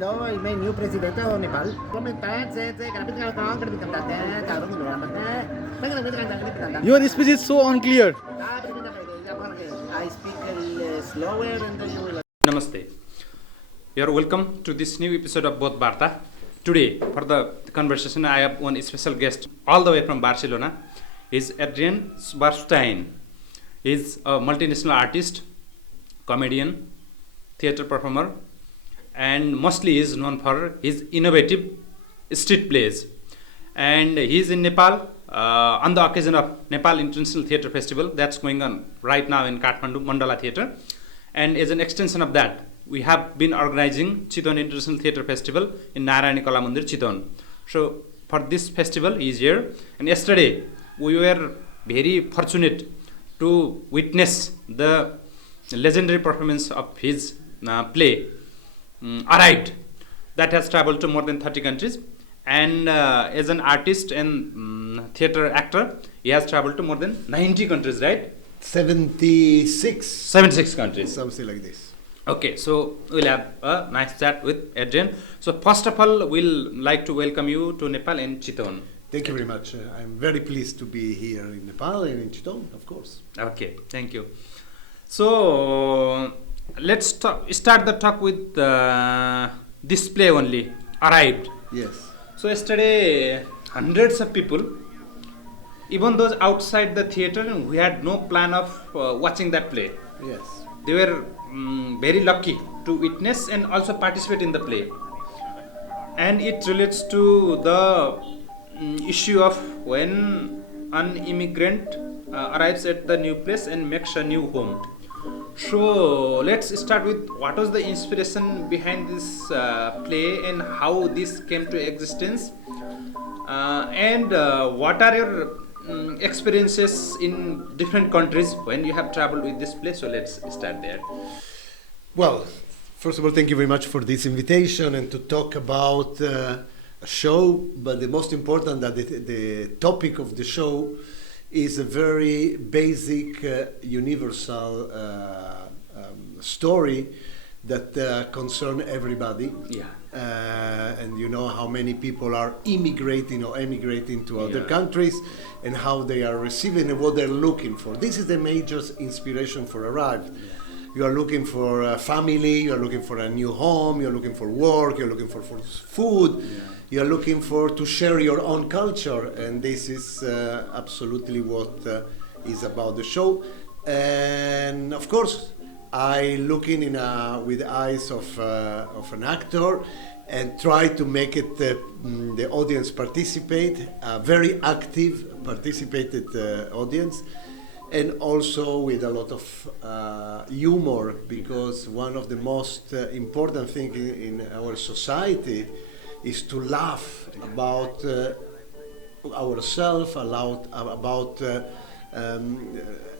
Hello, I'm a new president of Nepal. Your speech is so unclear. I speak slower and you will... Namaste. You are welcome to this new episode of Bodh-Varta. Today, for the conversation, I have one special guest all the way from Barcelona. He is Adrian Schvarzstein. He is a multinational artist, comedian, theatre performer, and mostly is known for his innovative street plays. And he is in Nepal on the occasion of Nepal International Theatre Festival that's going on right now in Kathmandu, Mandala Theatre. And as an extension of that, we have been organizing Chiton International Theatre Festival in Narayani Kala Mandir, Chiton. So for this festival, he is here. And yesterday, we were very fortunate to witness the legendary performance of his play, Arrived, that has traveled to more than 30 countries. And as an artist and theatre actor, he has traveled to more than 90 countries, right? 76. 76 countries. Something like this. Okay, so we'll have a nice chat with Adrian. So first of all, we'll like to welcome you to Nepal and Chiton. Thank you very much. I'm very pleased to be here in Nepal and in Chiton, of course. Okay, thank you. So let's start the talk with this play only, Arrived. Yes. So yesterday, hundreds of people, even those outside the theatre, we had no plan of watching that play. Yes. They were very lucky to witness and also participate in the play. And it relates to the issue of when an immigrant arrives at the new place and makes a new home. So let's start with what was the inspiration behind this play and how this came to existence, and what are your experiences in different countries when you have traveled with this play. So let's start there. Well, first of all, thank you very much for this invitation and to talk about a show. But the most important that the topic of the show is a very basic, universal story that concern everybody. Yeah. And you know how many people are immigrating or emigrating to other countries and how they are receiving and what they're looking for. This is the major inspiration for Arrived. Yeah. You are looking for a family, you are looking for a new home, you're looking for work, you're looking for food, you're looking for to share your own culture, and this is absolutely what is about the show. And of course, I looking with the eyes of an actor and try to make it the audience participate, a very active participated audience, and also with a lot of humor, because one of the most important things in our society is to laugh about ourselves, about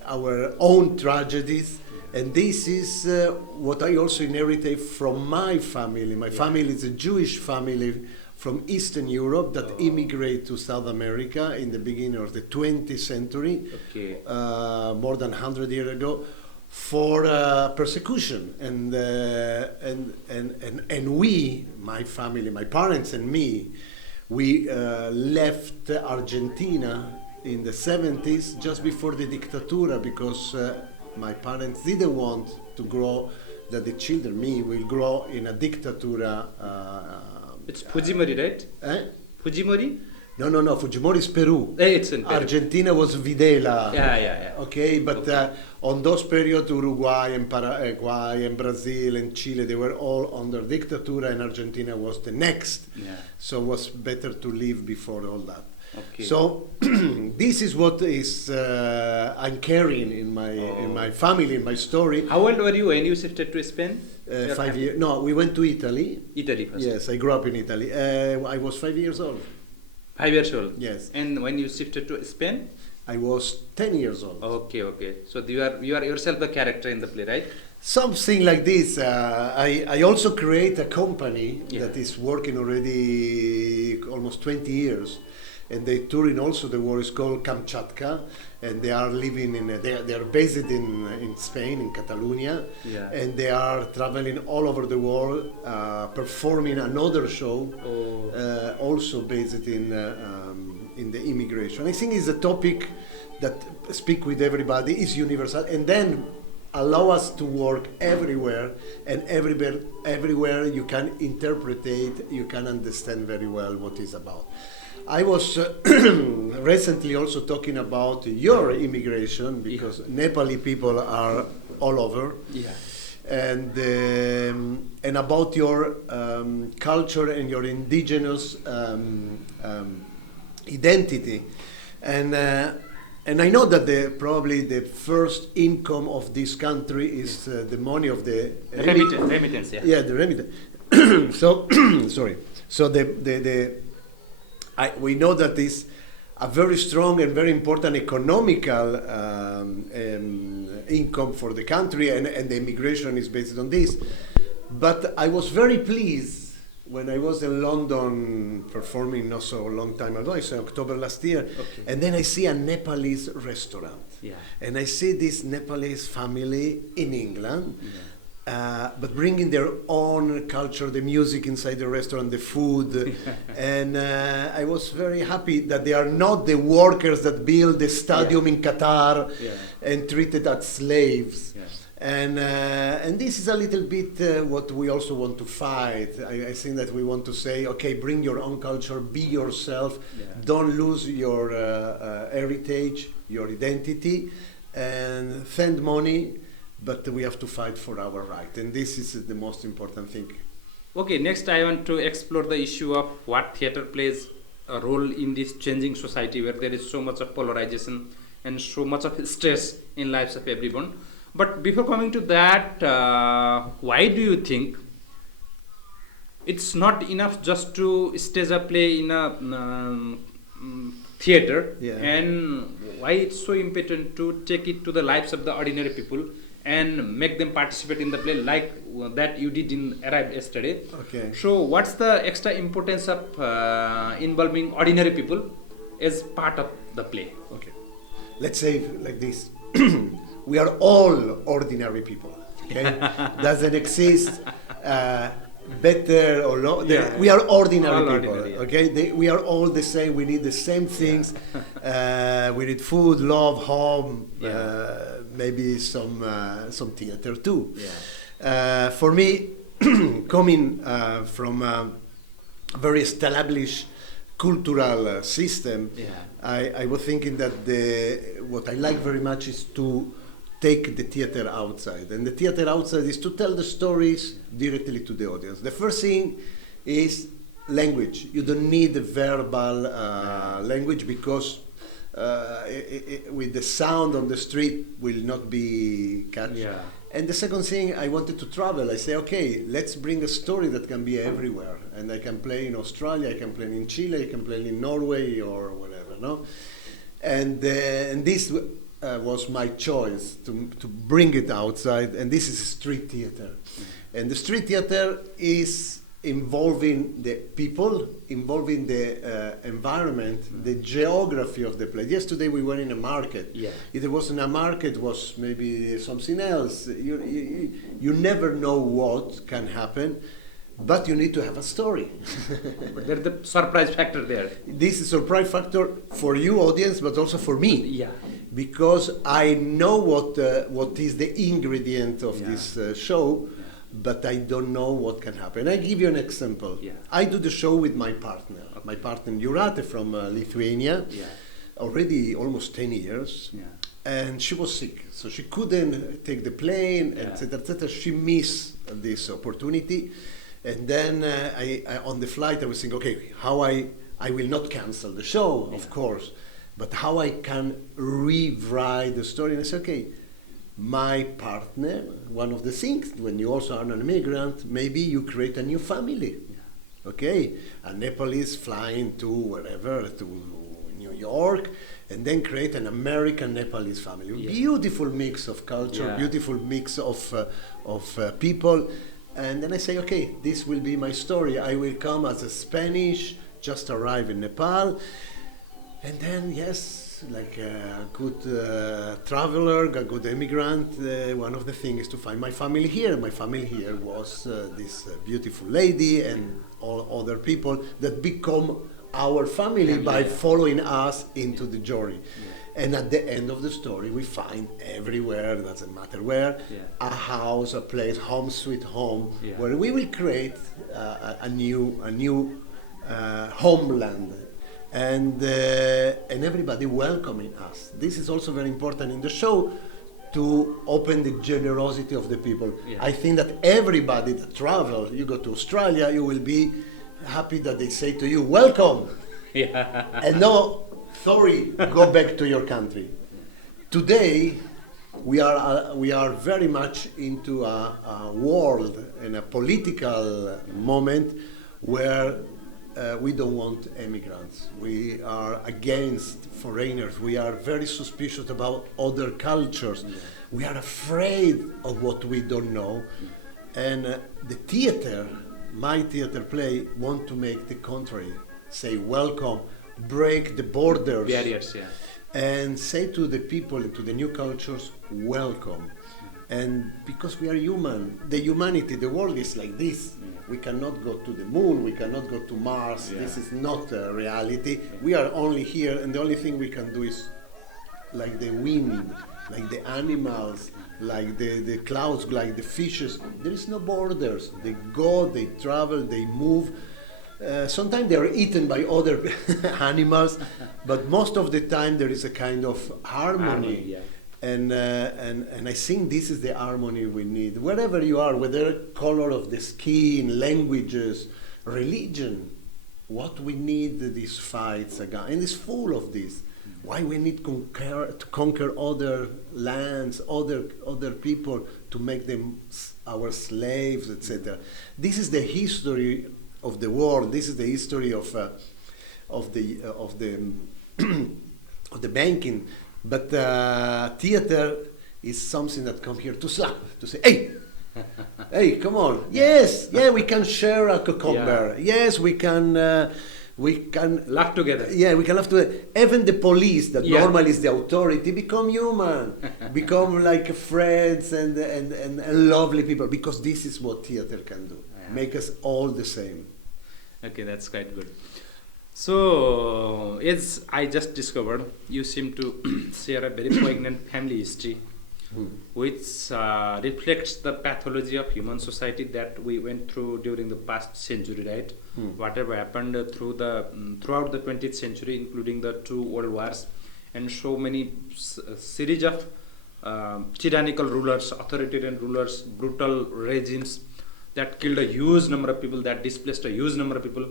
our own tragedies. And this is what I also inherited from my family. My family is a Jewish family from Eastern Europe that immigrated to South America in the beginning of the 20th century, more than 100 years ago, for persecution. And we, my family, my parents and me, we left Argentina in the 70s just before the dictatura, because my parents didn't want to grow, that the children, me, will grow in a dictatura. It's Fujimori, right? Fujimori? No, Fujimori is Peru. It's in Peru. Argentina was Videla. Yeah. Okay, but on those periods, Uruguay and Paraguay and Brazil and Chile, they were all under dictatura, and Argentina was the next. Yeah. So it was better to live before all that. Okay. So this is what is I'm carrying in my family, in my story. How old were you when you shifted to Spain? 5 years. No, we went to Italy. Italy first. Yes, I grew up in Italy. I was 5 years old. 5 years old. Yes. And when you shifted to Spain? I was 10 years old. Okay. So you are yourself the character in the play, right? Something like this. I also create a company that is working already almost 20 years. and they tour in also the world. It's called Kamchatka, and they are living in. They are based in Spain, in Catalonia, and they are traveling all over the world, performing another show, also based in the immigration. I think it's a topic that speak with everybody, is universal, and then allow us to work everywhere, and everywhere you can interpret it, you can understand very well what it's about. I was recently also talking about your immigration, because Nepali people are all over, and about your culture and your indigenous identity, and I know that probably the first income of this country is the money of the remittance. Yeah, the remittance. So, sorry. So we know that is a very strong and very important economical income for the country, and the immigration is based on this. But I was very pleased when I was in London performing not so long time ago, it's October last year, and then I see a Nepalese restaurant. And I see this Nepalese family in England, but bringing their own culture, the music inside the restaurant, the food, and I was very happy that they are not the workers that build the stadium in Qatar and treated as slaves. And this is a little bit what we also want to fight. I think that we want to say, okay, bring your own culture, be yourself, don't lose your heritage, your identity, and send money, but we have to fight for our right. And this is the most important thing. Okay, next I want to explore the issue of what theater plays a role in this changing society where there is so much of polarization and so much of stress in lives of everyone. But before coming to that, why do you think it's not enough just to stage a play in a theater, and why it's so important to take it to the lives of the ordinary people and make them participate in the play like that you did in Arrived yesterday? So what's the extra importance of involving ordinary people as part of the play? Let's say like this. We are all ordinary people. Doesn't exist better or no. We are ordinary people. We are all the same. We need the same things. We need food, love, home, maybe some theater too. For me, coming from a very established cultural system, I was thinking that what I like very much is to take the theater outside. And the theater outside is to tell the stories directly to the audience. The first thing is language. You don't need the verbal language, because with the sound on the street will not be catched. And the second thing, I wanted to travel. I say, okay, let's bring a story that can be everywhere. And I can play in Australia, I can play in Chile, I can play in Norway or whatever, no? And this was my choice to bring it outside, and this is street theater. And the street theater is involving the people, involving the environment, the geography of the place. Yesterday we were in a market. If it wasn't a market, it was maybe something else. You never know what can happen, but you need to have a story. But there's the surprise factor there. This is a surprise factor for you, audience, but also for me. Because I know what is the ingredient of this show, but I don't know what can happen. I give you an example. I do the show with my partner. My partner Jurate from Lithuania, already almost 10 years, and she was sick, so she couldn't take the plane, etc., etc. She missed this opportunity, and then I on the flight I was thinking, okay, how I will not cancel the show, of course, but how I can rewrite the story. And I said, okay, my partner, one of the things, when you also are an immigrant, maybe you create a new family. Okay, a Nepalese flying to wherever, to New York, and then create an American Nepalese family. Beautiful mix of culture, beautiful mix of people. And then I say, okay, this will be my story. I will come as a Spanish, just arrived in Nepal. And then, yes, like a good traveler, a good immigrant, one of the things is to find my family here. My family here was this beautiful lady and all other people that become our family by following us into the journey. And at the end of the story, we find everywhere, doesn't matter where, a house, a place, home sweet home, where we will create a new homeland. And everybody welcoming us. This is also very important in the show to open the generosity of the people. I think that everybody that travel, you go to Australia, you will be happy that they say to you, welcome. And no, sorry, go back to your country. Today, we are very much into a world and a political moment where we don't want immigrants. We are against foreigners. We are very suspicious about other cultures. We are afraid of what we don't know. And the theater, my theater play, want to make the contrary. Say welcome, break the borders. Barriers, and say to the people, to the new cultures, welcome. And because we are human, the humanity, the world is like this. We cannot go to the moon, we cannot go to Mars. This is not a reality. We are only here, and the only thing we can do is like the wind, like the animals, like the clouds, like the fishes. There is no borders. They go, they travel, they move. Sometimes they are eaten by other animals, but most of the time there is a kind of harmony. And I think this is the harmony we need. Wherever you are, whether color of the skin, languages, religion, what we need these fights again, and it's full of this. Why we need to conquer other lands, other people to make them our slaves, etc. This is the history of the world. This is the history of the banking. But theater is something that come here to slap, to say, hey, hey, come on, yes, we can share a cucumber, yes, we can laugh together. Yeah, we can laugh together. Even the police, that normally is the authority, become human, become like friends and lovely people, because this is what theater can do, make us all the same. Okay, that's quite good. So, as I just discovered, you seem to share a very poignant family history, which reflects the pathology of human society that we went through during the past century, right? Whatever happened throughout the 20th century, including the 2 world wars, and so many series of tyrannical rulers, authoritarian rulers, brutal regimes that killed a huge number of people, that displaced a huge number of people.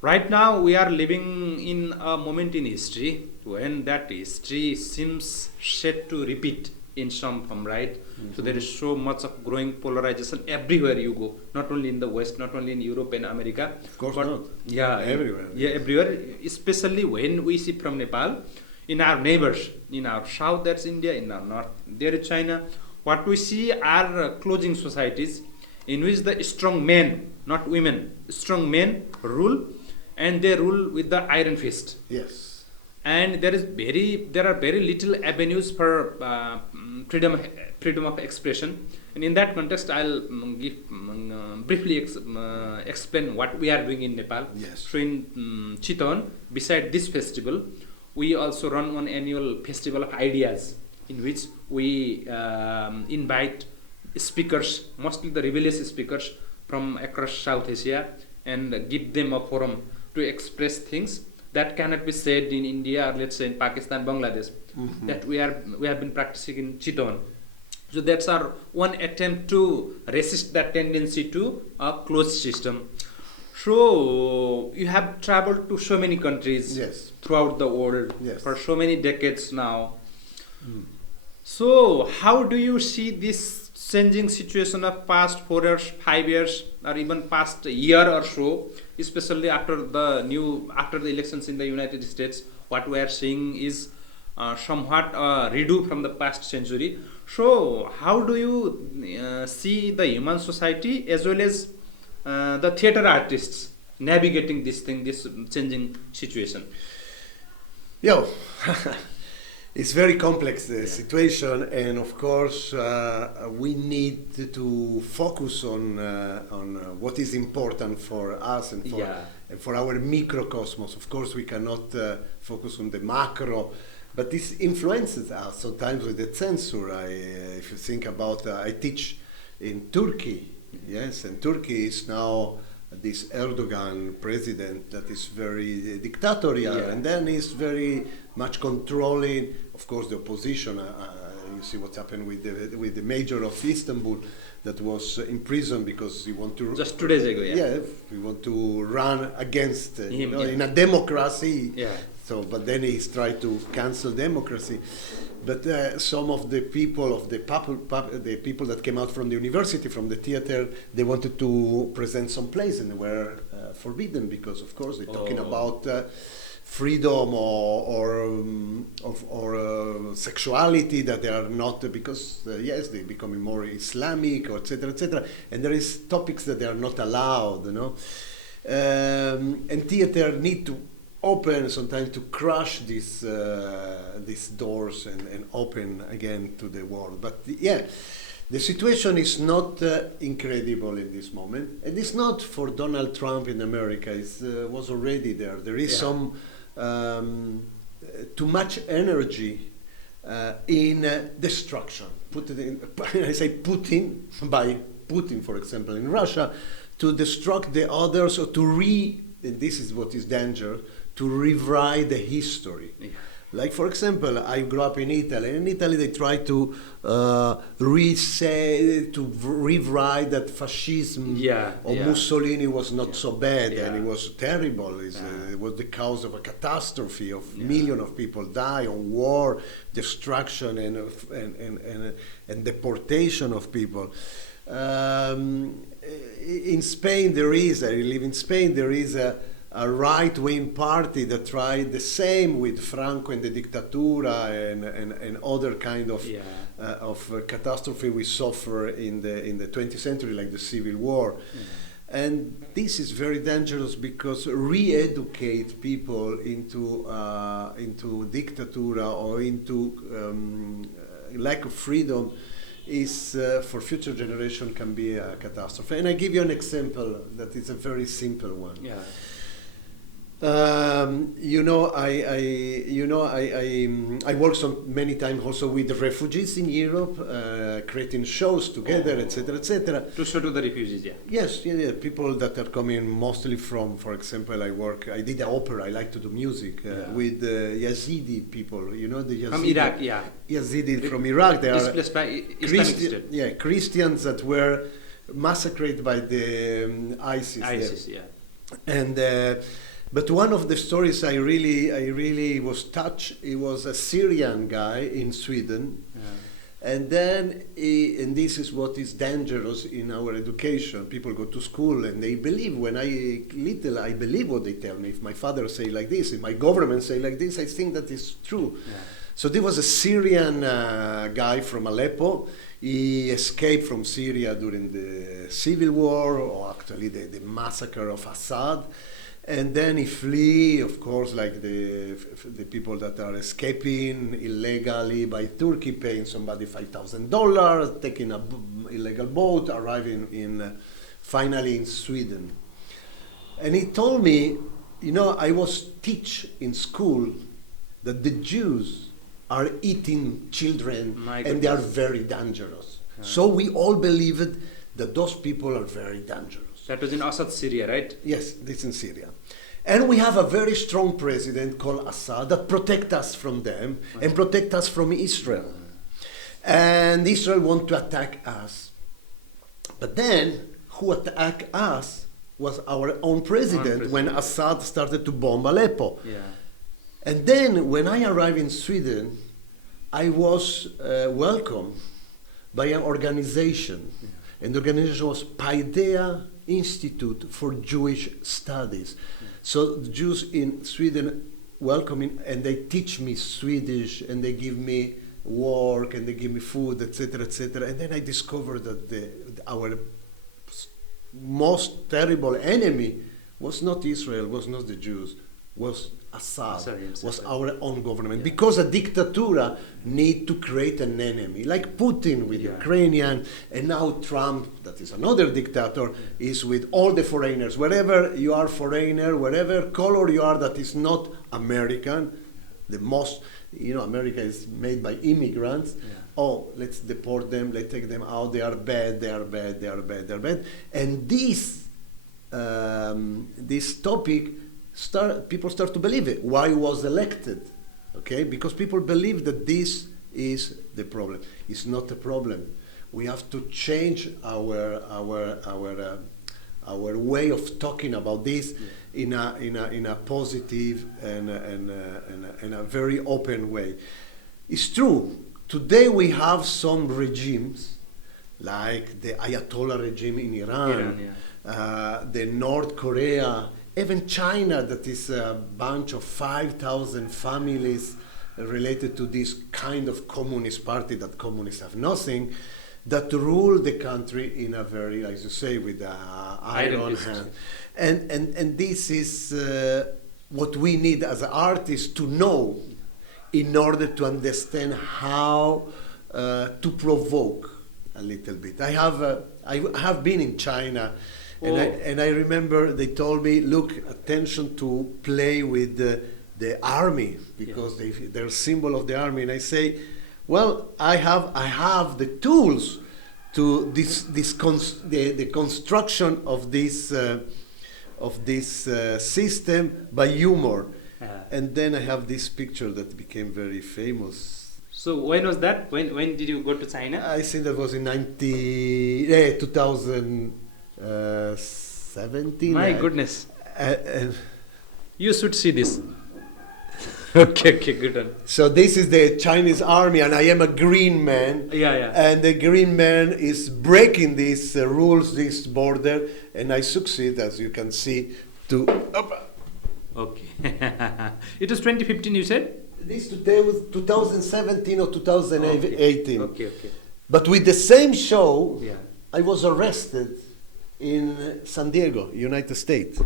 Right now, we are living in a moment in history when that history seems set to repeat in some form, right? So there is so much of growing polarization everywhere you go, not only in the West, not only in Europe and America. Of course but not. Everywhere. Yeah, everywhere. Especially when we see from Nepal, in our neighbors, in our south there's India, in our north there is China. What we see are closing societies in which the strong men, not women, strong men rule. And they rule with the iron fist. Yes. And there are very little avenues for freedom of expression. And in that context, I'll briefly explain what we are doing in Nepal. Yes. So in Chittagong, beside this festival, we also run one annual festival of ideas in which we invite speakers, mostly the rebellious speakers from across South Asia, and give them a forum to express things that cannot be said in India, or let's say in Pakistan, Bangladesh, that we have been practicing in Chittagong. So that's our one attempt to resist that tendency to a closed system. So you have traveled to so many countries throughout the world for so many decades now. So how do you see this changing situation of past 4 years, 5 years, or even past year or so, especially after the elections in the United States? What we are seeing is somewhat a redo from the past century. So how do you see the human society as well as the theater artists navigating this changing situation? Yo, it's very complex the situation, and of course we need to focus on what is important for us and for our microcosmos. Of course, we cannot focus on the macro, but this influences us sometimes with the censor. If you think about, I teach in Turkey, yes, and Turkey is now this Erdogan president that is very dictatorial, and then is very much controlling, of course, the opposition. You see what's happened with the mayor of Istanbul that was in prison because he want to Just 2 days ago, he want to run against him, in a democracy. Yeah. So, but then he's tried to cancel democracy. But some of the people the people that came out from the university, from the theater, they wanted to present some plays and they were forbidden because, of course, they're talking about freedom or sexuality that they are not, because yes, they're becoming more Islamic, or etc., etc. And there is topics that they are not allowed, you know. And theater need to open sometimes to crush these doors and open again to the world. But yeah, the situation is not incredible in this moment, and it's not for Donald Trump in America. It was already there. There is some too much energy in destruction. Put it in. I say Putin, by Putin, for example, in Russia, to destruct the others, or to this is what is danger, to rewrite the history. Yeah. Like, for example, I grew up in Italy, and in Italy they try to rewrite that fascism or Mussolini was not so bad, and it was terrible. It was the cause of a catastrophe of millions of people die, on war, destruction, and deportation of people. In Spain, I live in Spain, there is a right-wing party that tried the same with Franco and the dictatura and other kind of catastrophe we suffer in the 20th century, like the Civil War. And this is very dangerous because re-educate people into dictatura or into lack of freedom is for future generation can be a catastrophe. And I give you an example that is a very simple one. Yeah. I work many times also with the refugees in Europe, creating shows together, etc., etc. To show to the refugees, Yes, people that are coming mostly from, for example, I did an opera. I like to do music with Yazidi people. You know the Yazidi from Iraq, Yazidi from Iraq. They displaced by Islamic State. Christians that were massacred by the ISIS. ISIS, And. But one of the stories I really was touched. He was a Syrian guy in Sweden, and then and this is what is dangerous in our education. People go to school and they believe. When I believe what they tell me. If my father say like this, if my government say like this, I think that is true. Yeah. So there was a Syrian guy from Aleppo. He escaped from Syria during the civil war, or actually the massacre of Assad. And then he flee, of course, like the people that are escaping illegally by Turkey, paying somebody $5,000, taking a illegal boat, arriving finally in Sweden. And he told me, I was teach in school that the Jews are eating children and they are very dangerous. So we all believed that those people are very dangerous. That was in Assad, Syria, right? Yes, this in Syria. And we have a very strong president called Assad that protect us from them and protect us from Israel. And Israel want to attack us. But then, who attacked us was our own president when Assad started to bomb Aleppo. Yeah. And then, when I arrived in Sweden, I was welcomed by an organization. Yeah. And the organization was Paideia Institute for Jewish Studies. So the Jews in Sweden welcome me, and they teach me Swedish, and they give me work, and they give me food, etc., etc. And then I discovered that our most terrible enemy was not Israel, was not the Jews, was Assad, himself, was right. our own government. Because a dictatura need to create an enemy, like Putin with Ukrainian, and now Trump, that is another dictator, is with all the foreigners. Wherever you are foreigner, wherever color you are that is not American, the most, America is made by immigrants. Oh, let's deport them, let's take them out, they are bad, they are bad, they are bad, they are bad. And this topic, people start to believe it. Why was elected? Okay, because people believe that this is the problem. It's not a problem. We have to change our way of talking about this in a positive and a very open way. It's true. Today we have some regimes, like the Ayatollah regime in Iran, the North Korea, even China, that is a bunch of 5,000 families related to this kind of communist party that communists have nothing, that rule the country in a very, as you say, with iron hand. And this is what we need as artists to know in order to understand how to provoke a little bit. I have been in China, and I remember they told me, look, attention to play with the army, because they're a symbol of the army. And I say, well, I have the tools to the construction of this system by humor. And then I have this picture that became very famous. So when was that? When did you go to China? I think that was in 2017. My goodness. You should see this. Okay, good one. So this is the Chinese army, and I am a green man. Yeah. And the green man is breaking these rules, this border, and I succeed, as you can see, to... Okay. It was 2015, you said? This today was 2017 or 2018. Okay. But with the same show, I was arrested in San Diego, United States.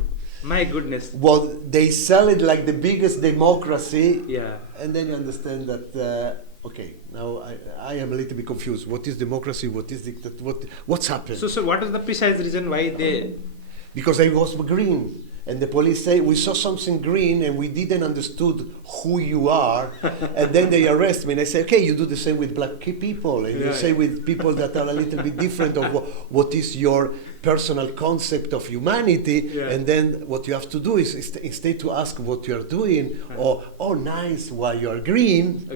My goodness. Well, they sell it like the biggest democracy. Yeah. And then you understand that, okay, now I am a little bit confused. What is democracy? What is dictatorship? What's happened? So what is the precise reason why they... Because I was green. And the police say, we saw something green and we didn't understood who you are. And then they arrest me. And I say, okay, you do the same with black people. And you say with people that are a little bit different of what is your personal concept of humanity. And then what you have to do is instead to ask what you are doing, or, oh, nice, why you are green,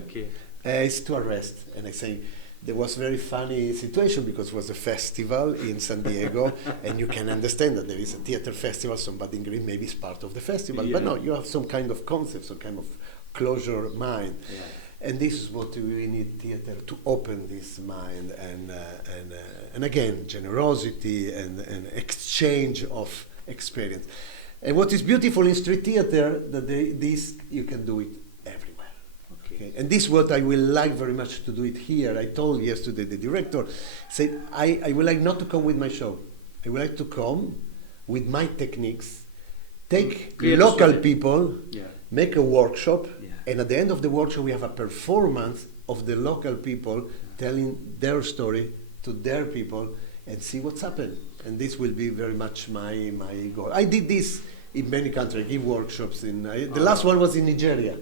is to arrest. And I say, there was a very funny situation because it was a festival in San Diego, and you can understand that there is a theater festival, somebody in green maybe is part of the festival, but no, you have some kind of concept, some kind of closure mind. And this is what we need theater to open this mind, and again, generosity and exchange of experience. And what is beautiful in street theater, that this you can do it everywhere. Okay. And this is what I will like very much to do it here. I told yesterday the director, said, I would like not to come with my show. I would like to come with my techniques, take local people, make a workshop, and at the end of the workshop we have a performance of the local people telling their story to their people and see what's happened. And this will be very much my goal. I did this in many countries, I give workshops. The last one was in Nigeria.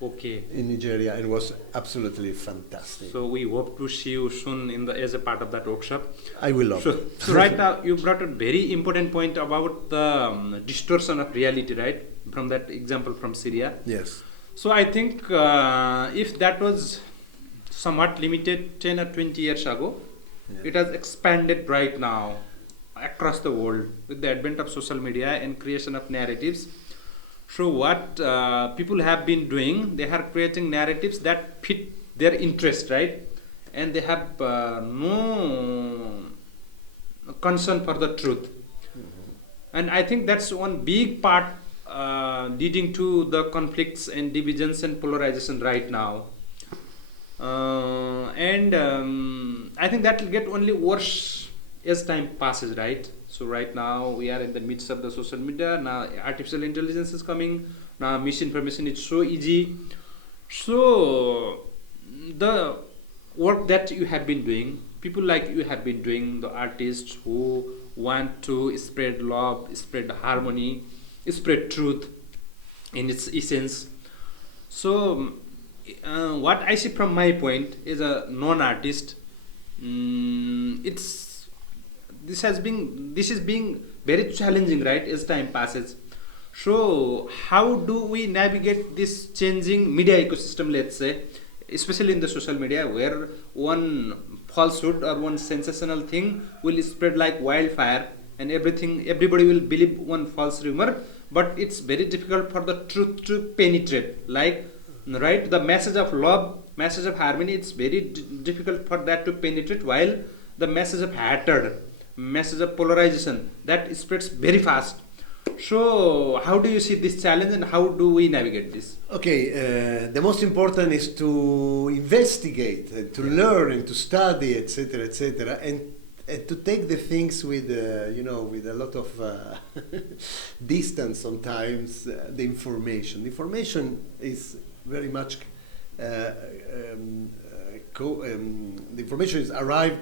Okay. In Nigeria, and it was absolutely fantastic. So we hope to see you soon as a part of that workshop. I will love it. So right now you brought a very important point about the distortion of reality, right? From that example from Syria. Yes. So I think if that was somewhat limited 10 or 20 years ago, it has expanded right now across the world with the advent of social media and creation of narratives. So what people have been doing, they are creating narratives that fit their interest, right? And they have no concern for the truth. And I think that's one big part leading to the conflicts and divisions and polarization right now. I think that will get only worse as time passes, right? So right now we are in the midst of the social media. Now artificial intelligence is coming, Now misinformation is so easy. So the work that you have been doing, people like you have been doing, the artists who want to spread love, spread harmony, spread truth in its essence. So what I see from my point as a non-artist, this is being very challenging, right, as time passes. So how do we navigate this changing media ecosystem, let's say, especially in the social media, where one falsehood or one sensational thing will spread like wildfire, and everybody will believe one false rumor, but it's very difficult for the truth to penetrate, like, right, the message of love, message of harmony, it's very difficult for that to penetrate, while the message of hatred, message of polarization, that spreads very fast. So how do you see this challenge, and how do we navigate this? Okay, the most important is to investigate, to learn, and to study, etc., and to take the things with, with a lot of distance. Sometimes the information is very much the information is arrived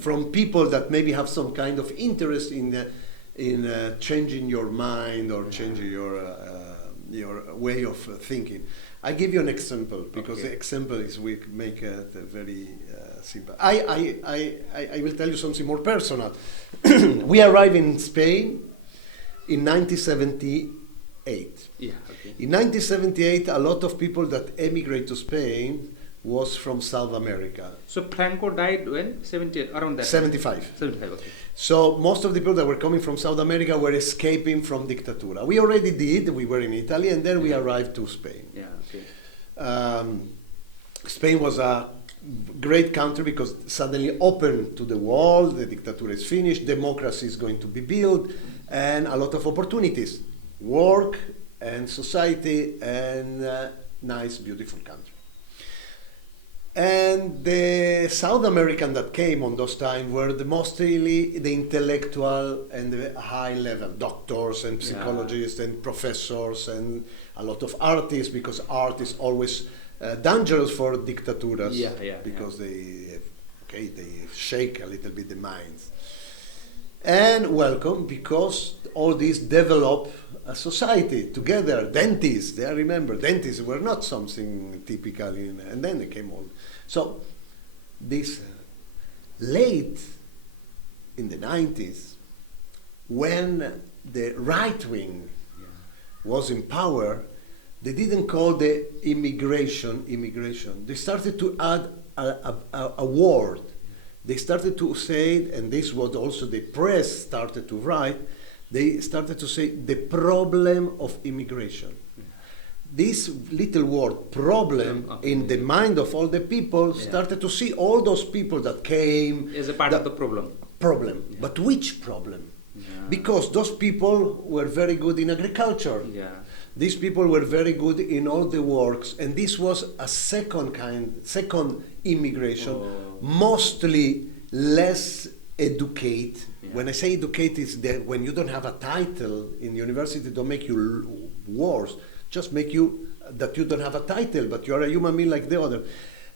from people that maybe have some kind of interest in changing your mind or changing your way of thinking. I give you an example, because the example is we make it very simple. I will tell you something more personal. We arrived in Spain in 1978. Yeah, okay. In 1978, a lot of people that emigrate to Spain was from South America. So Franco died when? 78, around that 75. time. 75, okay. So most of the people that were coming from South America were escaping from dictatura. We already did, we were in Italy, and then we arrived to Spain. Yeah, okay. Spain was a great country because suddenly open to the world, the dictatura is finished, democracy is going to be built, and a lot of opportunities, work and society, and nice, beautiful country. And the South American that came on those times were mostly the intellectual and the high level doctors and psychologists and professors and a lot of artists, because art is always dangerous for dictaturas, because they shake a little bit the minds. And welcome, because all these develop a society together. Dentists, I remember, dentists were not something typical and then they came all. So this late in the 90s, when the right wing was in power, they didn't call the immigration. They started to add a word. They started to say, and this was also the press started to write, they started to say the problem of immigration. This little word, problem, in the mind of all the people, started to see all those people that came as a part of the problem. But which problem? Because those people were very good in agriculture. These people were very good in all the works, and this was a second immigration, mostly less educate. When I say educate, it's that when you don't have a title in university, don't make you worse, just make you that you don't have a title, but you are a human being like the other.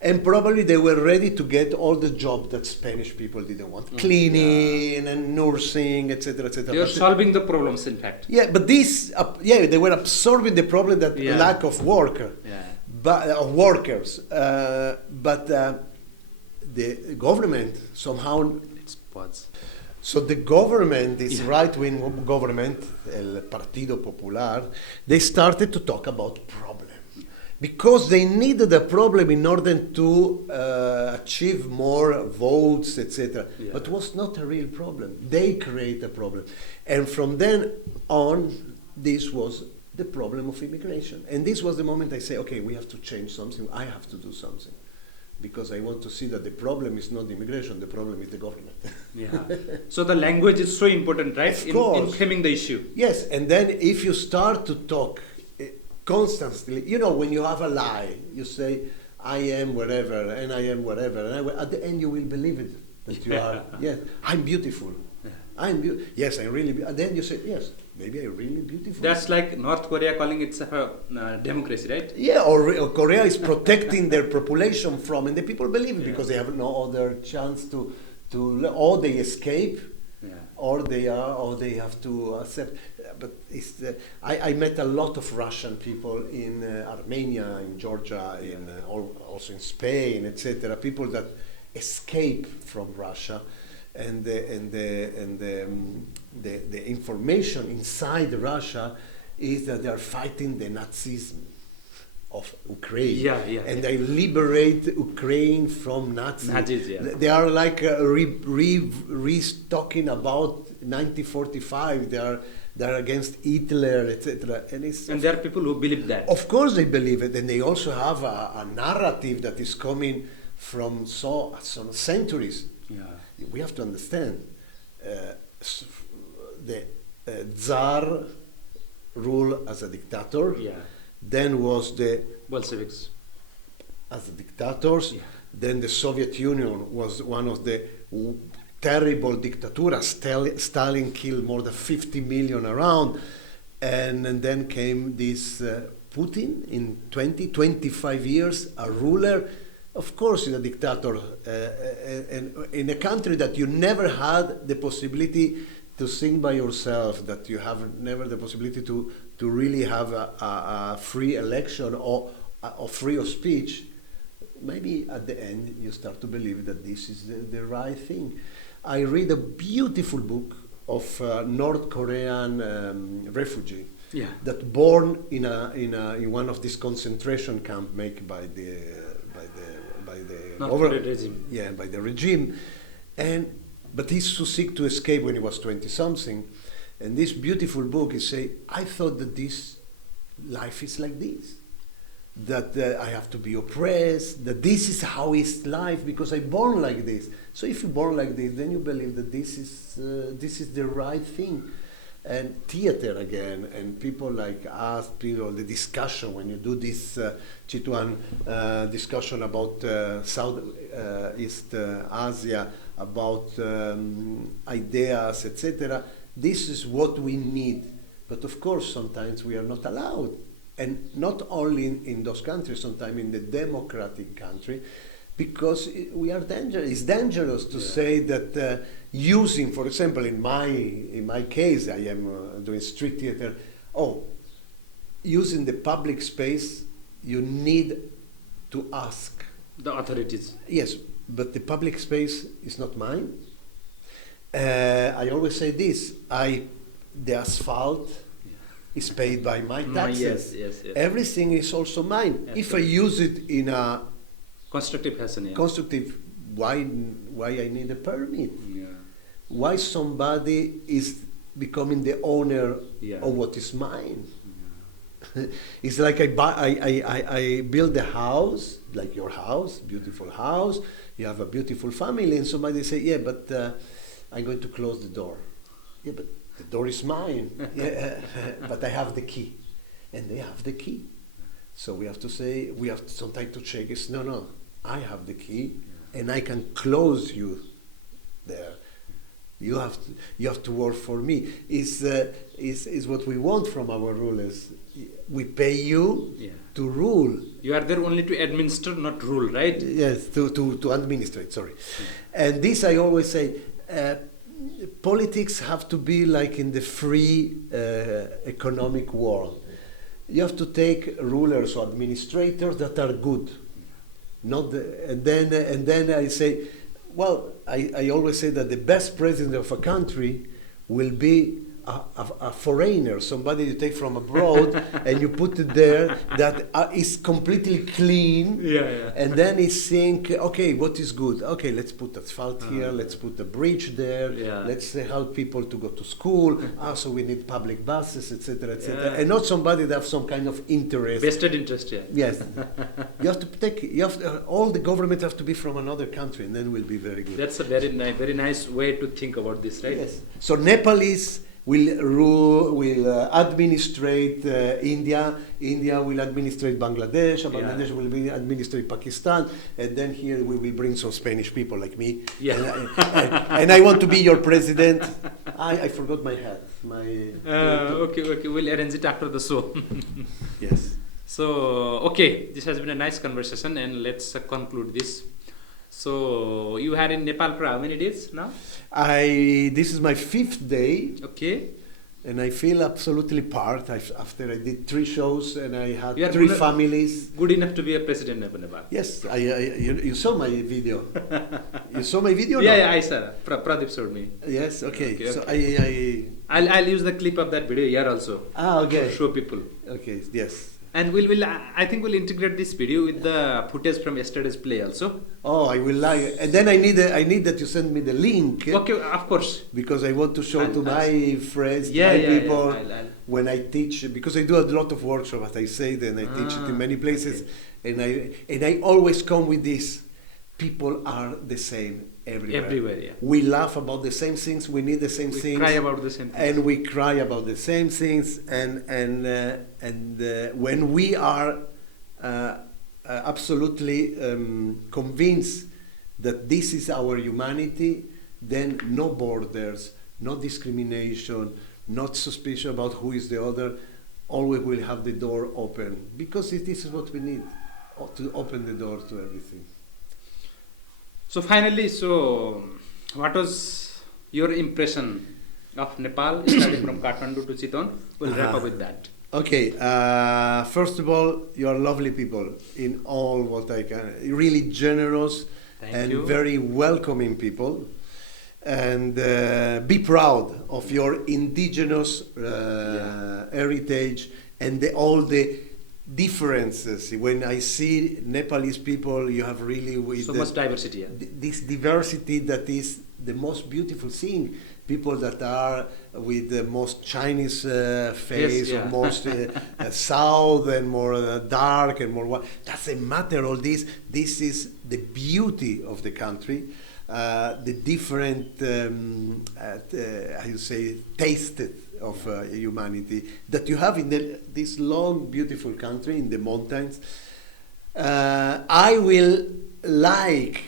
And probably they were ready to get all the jobs that Spanish people didn't want, cleaning and nursing, etc., etc. They were solving the problems, in fact. Yeah, but this, they were absorbing the problem that lack of workers. But the government somehow. It's pods. So the government, this right-wing government, El Partido Popular, they started to talk about problem. Because they needed a problem in order to achieve more votes, etc. But it was not a real problem. They create a problem. And from then on, this was the problem of immigration. And this was the moment I say, okay, we have to change something. I have to do something. Because I want to see that the problem is not immigration, the problem is the government. So the language is so important, right? In framing the issue. Yes, and then if you start to talk constantly, when you have a lie, you say, I am wherever, and I am whatever, and at the end you will believe it, that you are, I'm beautiful. Yes, I'm really. And then you say, yes, maybe I'm really beautiful. That's like North Korea calling itself a democracy, right? Yeah, or Korea is protecting their population from, and the people believe it because they have no other chance or they escape, or they have to accept. But I met a lot of Russian people in Armenia, in Georgia, also in Spain, etc. People that escape from Russia, and the information inside Russia is that they are fighting the Nazism of Ukraine, and they liberate Ukraine from Nazis. They are like restocking about 1945. They are against Hitler, etc. And there are people who believe that. Of course, they believe it, and they also have a narrative that is coming from some centuries. We have to understand the Tsar ruled as a dictator. Then was the Bolsheviks as the dictators. Then the Soviet Union was one of the terrible dictaturas. Stalin killed more than 50 million around. And then came this Putin in 25 years, a ruler. Of course, he's a dictator. And in a country that you never had the possibility to sing by yourself, that you have never the possibility to really have a free election or free of speech, maybe at the end you start to believe that this is the right thing. I read a beautiful book of a North Korean refugee that born in one of these concentration camps made by the regime. Yeah, by the regime, but he's so sick to escape when he was 20-something. And this beautiful book is say, I thought that this life is like this, that I have to be oppressed, that this is how is life because I born like this. So if you born like this, then you believe that this is the right thing. And theater again, and people like us, people, the discussion when you do this Chituan discussion about Southeast Asia, about ideas, etc. This is what we need. But of course, sometimes we are not allowed. And not only in those countries, sometimes in the democratic country, because we are dangerous. It's dangerous to say that using, for example, in my case, I am doing street theater. Using the public space, you need to ask the authorities. Yes, but the public space is not mine. I always say this: the asphalt is paid by my taxes. Yes. Everything is also mine. Absolutely. If I use it in a constructive fashion, why I need a permit? Why somebody is becoming the owner of what is mine? It's like I build a house, like your house, beautiful house. You have a beautiful family, and somebody say, but I'm going to close the door. But the door is mine. But I have the key, and they have the key. So we have to say, we have sometimes to check. It's no. I have the key, and I can close you there. You have to work for me. Is what we want from our rulers. We pay you to rule. You are there only to administer, not rule, right? Yes, to administrate. Sorry, and this I always say. Politics have to be like in the free economic world. You have to take rulers or administrators that are good. And then I say, I always say that the best president of a country will be a foreigner, somebody you take from abroad and you put it there that is completely clean, and then he think, okay, what is good? Okay, let's put asphalt here, let's put a bridge there, let's help people to go to school. Also, we need public buses, etc., and not somebody that have some kind of interest, vested interest. Yes, you have to take. All the government have to be from another country, and then we'll be very good. That's a very nice way to think about this, right? Yes. So Nepalese will administrate India. India will administrate Bangladesh. Bangladesh will administrate Pakistan. And then here we will bring some Spanish people like me. And I want to be your president. I forgot my hat. Okay, we'll arrange it after the show. Yes. So, okay, this has been a nice conversation, and let's conclude this. So, you had in Nepal for how many days now? This is my 5th day. Okay. And I feel absolutely part. After I did 3 shows and I had You are 3 good, families. good enough to be a president of Nepal. Yes, you saw my video. You saw my video? Yeah, no? yeah, I saw. Pradeep showed me. Yes, okay. Okay, So okay. I'll use the clip of that video here also. okay. To show people. Okay, yes. And I think we'll integrate this video with the footage from yesterday's play also. Oh, I will like. And then I need that you send me the link. Okay, of course. Because I want to show to my friends, Yeah, my yeah, people, I'll. when I teach, because I do a lot of workshops, as I say, and I teach it in many places, okay. and I always come with this. People are the same everywhere. Everywhere, yeah. We laugh about the same things. We need the same We things. cry about the same things. And we cry about the same things. And when we are absolutely convinced that this is our humanity, then no borders, no discrimination, not suspicion about who is the other. Always will have the door open, because this is what we need, to open the door to everything. So finally, what was your impression of Nepal, starting from Kathmandu to Chittagong? We'll wrap up with that. Okay, first of all, you are lovely people in all what I can. Really generous Thank you. very welcoming people. And be proud of your indigenous heritage and all the differences. When I see Nepalese people, you have really with So much diversity. Yeah. this diversity that is the most beautiful thing. People that are with the most Chinese face, Yes, yeah. or most south and more dark and more white. Doesn't matter. All this is the beauty of the country. The different, how you say, taste of humanity that you have in this long, beautiful country in the mountains. I will like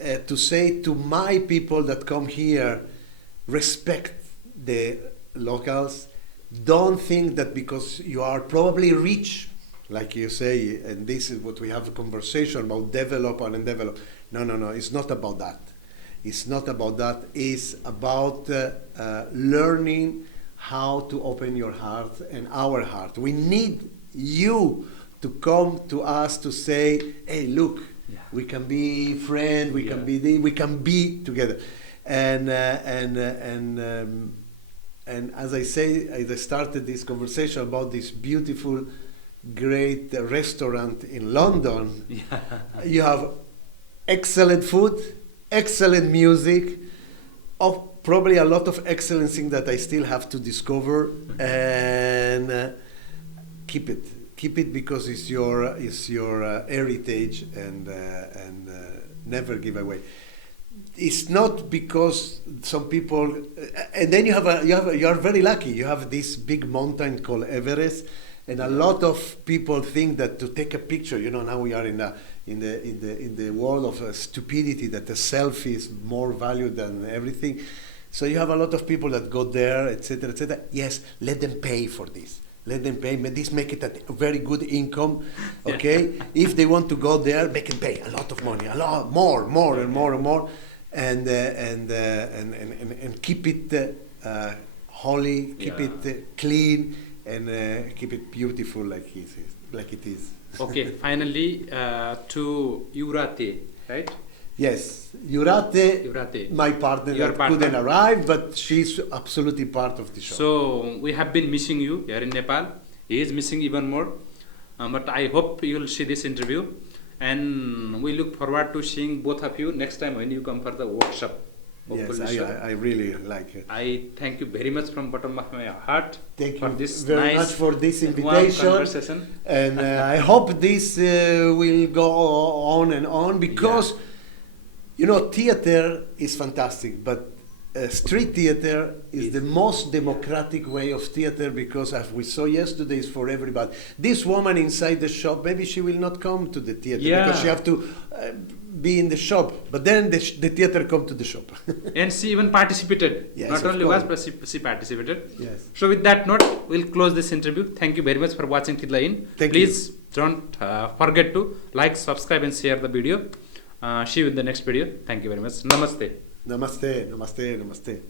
to say to my people that come here, respect the locals. Don't think that because you are probably rich, like you say, and this is what we have a conversation about, develop and undevelop. No, it's not about that. It's not about that. It's about learning how to open your heart and our heart. We need you to come to us to say, hey, look, we can be friends, we can be together. And as I say, as I started this conversation about this beautiful, great restaurant in London, you have excellent food, excellent music, probably a lot of excellent things that I still have to discover, and keep it because it's your heritage, and never give away. It's not because some people, and then you are very lucky. You have this big mountain called Everest, and a lot of people think that to take a picture, now we are in the world of stupidity, that the selfie is more valued than everything. So you have a lot of people that go there, etc., etc. Yes, let them pay for this. Let them pay. This make it a very good income, okay? If they want to go there, they can pay a lot of money, a lot more and more. And keep it holy, keep it clean, and keep it beautiful like it is. Okay, finally to Urate, right? Yes, Urate, my partner, couldn't arrive, but she's absolutely part of the show. So we have been missing you here in Nepal. He is missing even more, but I hope you will see this interview. And we look forward to seeing both of you next time when you come for the workshop. Yes, I really like it. I thank you very much from bottom of my heart. Thank for you this very nice much for this invitation. Conversation. And I hope this will go on and on, because, theater is fantastic, but street theater is the most democratic way of theater, because as we saw yesterday, is for everybody. This woman inside the shop, maybe she will not come to the theater because she have to be in the shop, but then the theater come to the shop. And she even participated. Yes, Not of only was, course. but she participated. Yes. So with that note, we'll close this interview. Thank you very much for watching till the end. Thank Please don't forget to like, subscribe and share the video. See you in the next video. Thank you very much. Namaste. Namaste, namaste, namaste.